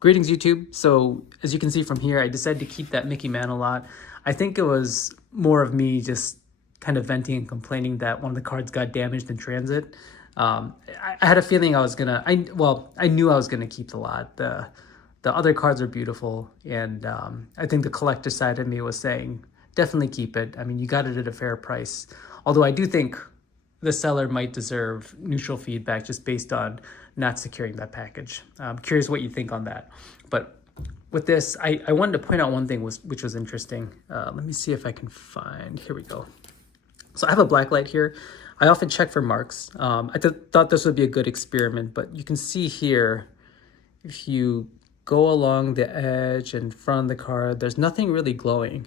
Greetings, YouTube. So as you can see from here, I decided to keep that Mickey Mantle lot. I think it was more of me just kind of venting and complaining that one of the cards got damaged in transit. I had a feeling I was gonna, I knew I was gonna keep the lot. The other cards are beautiful, and I think the collector side of me was saying, definitely keep it. I mean, you got it at a fair price. Although I do think the seller might deserve neutral feedback just based on not securing that package. I'm curious what you think on that. But with this, I wanted to point out one thing which was interesting. Let me see if I can find, here we go. So I have a black light here. I often check for marks. Thought this would be a good experiment, but you can see here, if you go along the edge in front of the card, there's nothing really glowing,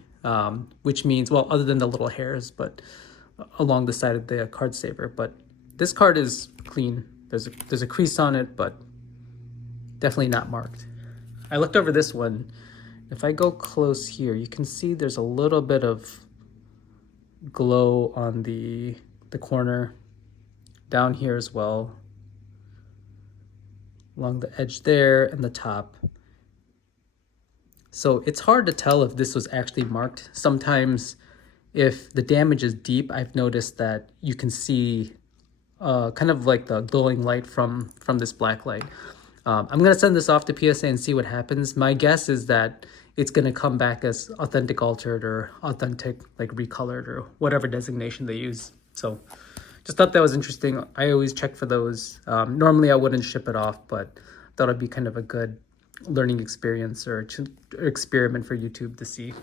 which means, well, other than the little hairs, but along the side of the card saver. But this card is clean. There's a crease on it, but definitely not marked. I looked over this one. If I go close here, you can see there's a little bit of glow on the corner, down here as well, along the edge there and the top. So it's hard to tell if this was actually marked. Sometimes if the damage is deep, I've noticed that you can see kind of like the glowing light from this black light. I'm going to send this off to PSA and see what happens. My guess is that it's going to come back as authentic altered or authentic like recolored or whatever designation they use. So just thought that was interesting. I always check for those. Normally I wouldn't ship it off, but thought it'd be kind of a good learning experience or experiment for YouTube to see.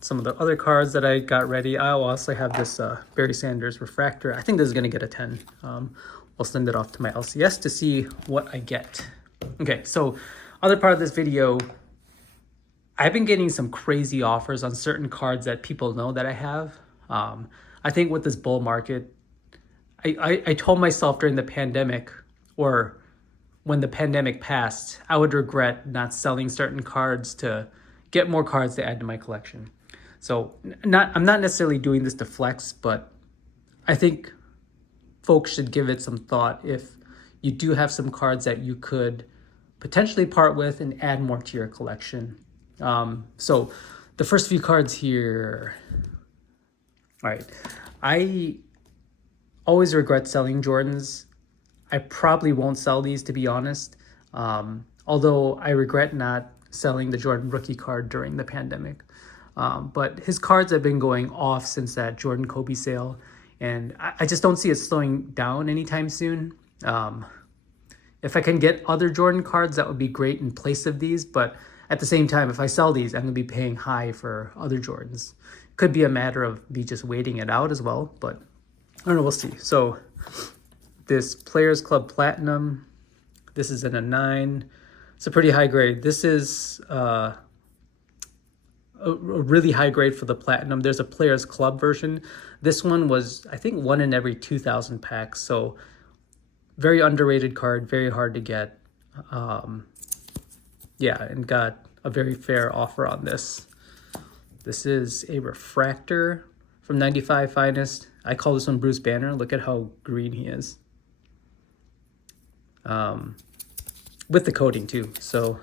Some of the other cards that I got ready. I'll also have this Barry Sanders refractor. I think this is going to get a 10. I'll send it off to my LCS to see what I get. Okay, so other part of this video, I've been getting some crazy offers on certain cards that people know that I have. I think with this bull market, I told myself during the pandemic, or when the pandemic passed, I would regret not selling certain cards to get more cards to add to my collection. So I'm not necessarily doing this to flex, but I think folks should give it some thought if you do have some cards that you could potentially part with and add more to your collection. So the first few cards here. All right. I always regret selling Jordans. I probably won't sell these, to be honest. Although I regret not selling the Jordan rookie card during the pandemic. But his cards have been going off since that Jordan Kobe sale, and I just don't see it slowing down anytime soon. If I can get other Jordan cards, that would be great in place of these, but at the same time, if I sell these, I'm going to be paying high for other Jordans. Could be a matter of me just waiting it out as well, but I don't know, we'll see. So this Players Club Platinum, this is in a 9. It's a pretty high grade. This is a really high grade for the Platinum. There's a Players Club version. This one was, I think, 1 in every 2,000 packs. So very underrated card, very hard to get. Yeah, and got a very fair offer on this. This is a refractor from 95 Finest. I call this one Bruce Banner. Look at how green he is. With the coating too. So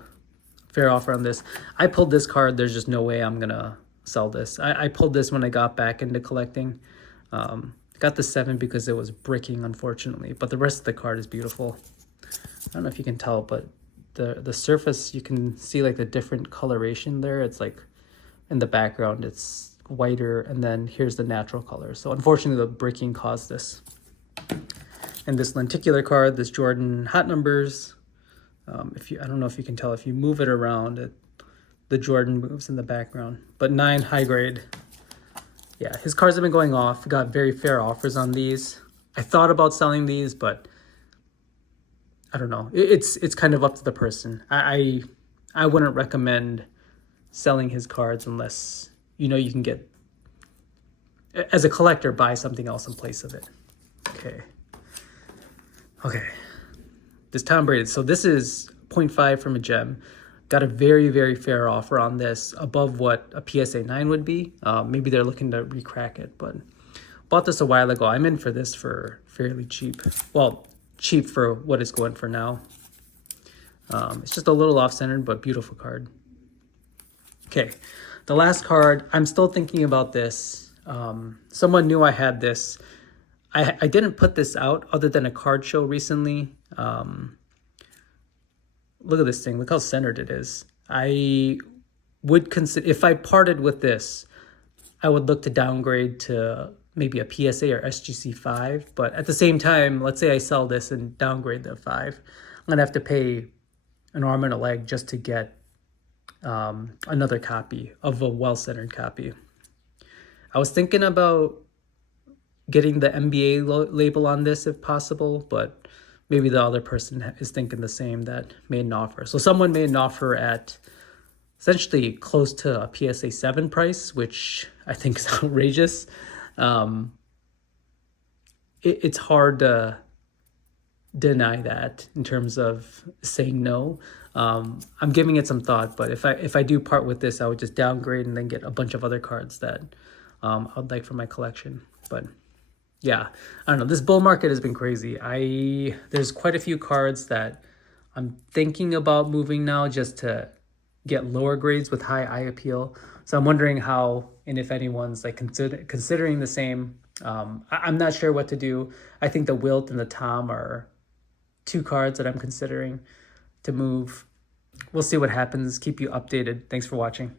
fair offer on this. I pulled this card. There's just no way I'm gonna sell this. I pulled this when I got back into collecting. Got the 7 because it was bricking, unfortunately, but the rest of the card is beautiful. I don't know if you can tell, but the surface, you can see like the different coloration there. It's like in the background it's whiter, and then here's the natural color. So unfortunately the bricking caused this. And this lenticular card, this Jordan Hot Numbers, I don't know if you can tell, if you move it around, the Jordan moves in the background. But 9 high grade. Yeah, his cards have been going off. Got very fair offers on these. I thought about selling these, but I don't know. It's kind of up to the person. I wouldn't recommend selling his cards unless you know you can get, as a collector, buy something else in place of it. Okay. This Tom Brady. So this is 0.5 from a gem. Got a very, very fair offer on this, above what a PSA 9 would be. Maybe they're looking to recrack it, but bought this a while ago. I'm in for this for fairly cheap. Well, cheap for what it's going for now. It's just a little off-centered, but beautiful card. Okay, the last card, I'm still thinking about this. Someone knew I had this. I didn't put this out other than a card show recently. Look at this thing. Look how centered it is. I would consider, if I parted with this, I would look to downgrade to maybe a PSA or SGC 5. But at the same time, let's say I sell this and downgrade the 5. I'm going to have to pay an arm and a leg just to get another copy of a well-centered copy. I was thinking about getting the NBA label on this if possible, but maybe the other person is thinking the same, that made an offer. So someone made an offer at essentially close to a PSA 7 price, which I think is outrageous. It's hard to deny that in terms of saying no. I'm giving it some thought, but if I do part with this, I would just downgrade and then get a bunch of other cards that I'd like for my collection. But yeah, I don't know. This bull market has been crazy. There's quite a few cards that I'm thinking about moving now just to get lower grades with high eye appeal. So I'm wondering how and if anyone's like considering the same. I'm not sure what to do. I think the Wilt and the Tom are 2 cards that I'm considering to move. We'll see what happens. Keep you updated. Thanks for watching.